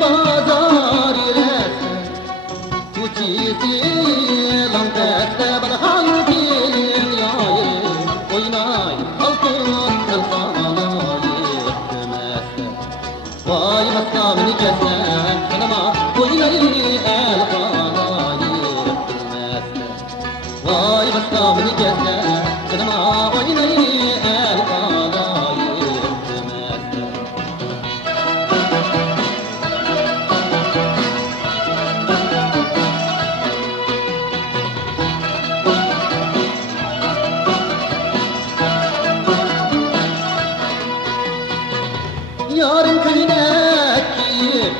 bazar yüresen Uçisi langdeste balhan gelin yayın Oynay altın kalkana yetmezse Vay maskamını kesen kanama Oynay el kana yetmezse Vay maskamını kesen kanama Oynay el kana yetmezse Yarın kıynek giyip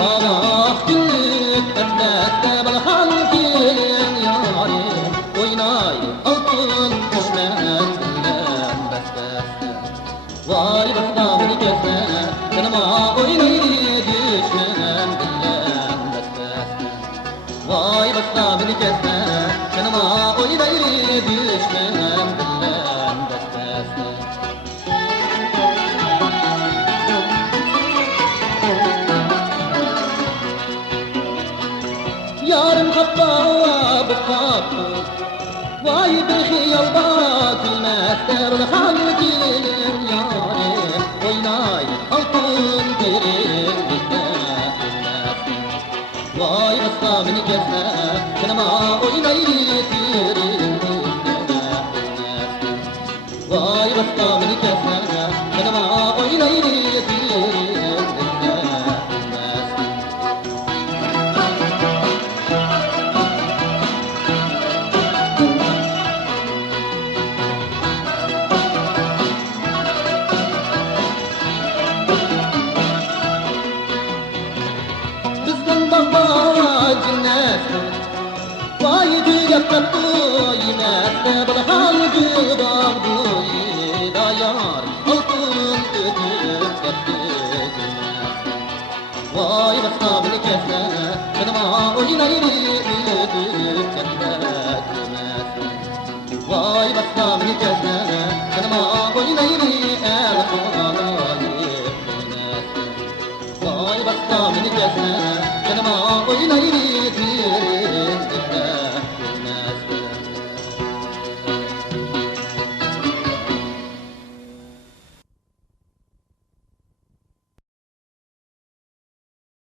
Ağak gülük öpmekte balhan gelin yarim Oynay altın düşmen bilen besteste Vay bastamını kesme canıma oynay düşmen bilen besteste Vay bastamını kesme canıma oynay düşmen bilen besteste Yarım kappa bu kapı Vay bexiyal bakilmezler Hal gelin yarim Oynay altın derin bitmez Vay bastamını kesme Canıma oynay derin bitmez Vay bastamını kesme Canıma oynay derin bitmez Baba cennet Vay dünyakta yine Balhan güldan bu da yar Altın ödüm kaptı Vay bastamını kesme Canıma oynay ödüm kaptı Vay bastamını kesme Canıma oynay el kanayı Vay bastamını kesme Canıma oynay